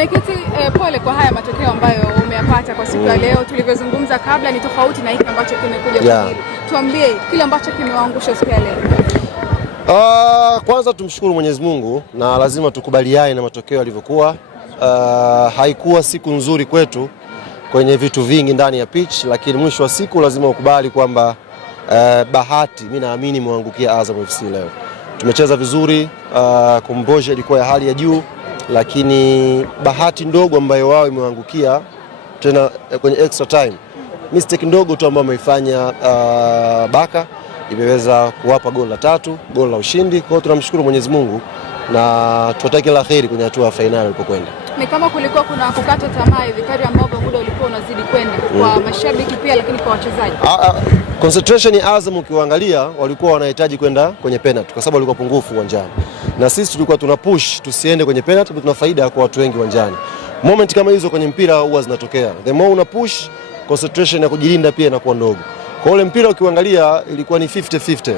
Mwenyekiti, pole kwa haya matokeo ambayo umeyapata kwa siku ya leo. Tulivyozungumza kabla ni tofauti na hiki ambacho kimekuja kwa hili. Tuambie kile ambacho kimewaangusha siku ya leo. Kwanza tumshukuru Mwenyezi Mungu na lazima tukubaliane na matokeo yalivyokuwa. Haikuwa siku nzuri kwetu kwenye vitu vingi ndani ya pitch, lakini mwisho wa siku lazima ukubali kwamba bahati mimi naamini imeangukia Azam FC leo. Tumecheza vizuri, composure ilikuwa ya hali ya juu, lakini bahati ndogo ambayo wao imeangukia tena kwenye extra time, mistake ndogo tu ambayo ameifanya Baka imeweza kuwapa goli la 3, goli la ushindi. Kwa hiyo tunamshukuru Mwenyezi Mungu na tuwatakie la kheri kwenye hatua ya finali ilipokwenda. Ni kama kulikuwa kuna kukata tamaa hivi kadri ambavyo muda ulikuwa unazidi kwenda kwa mashabiki pia, lakini kwa wachezaji. Concentration ya Azam ukiangalia walikuwa wanahitaji kwenda kwenye penalty kwa sababu walikuwa pungufu uwanjani. Na sisi tulikuwa tuna push tusiende kwenye penalty, tuna faida kwa watu wengi uwanjani. Moment kama hizo kwenye mpira huwa zinatokea. The more una push, concentration ya kujilinda pia inakuwa ndogo. Kwa ule mpira ukiangalia ilikuwa ni 50-50.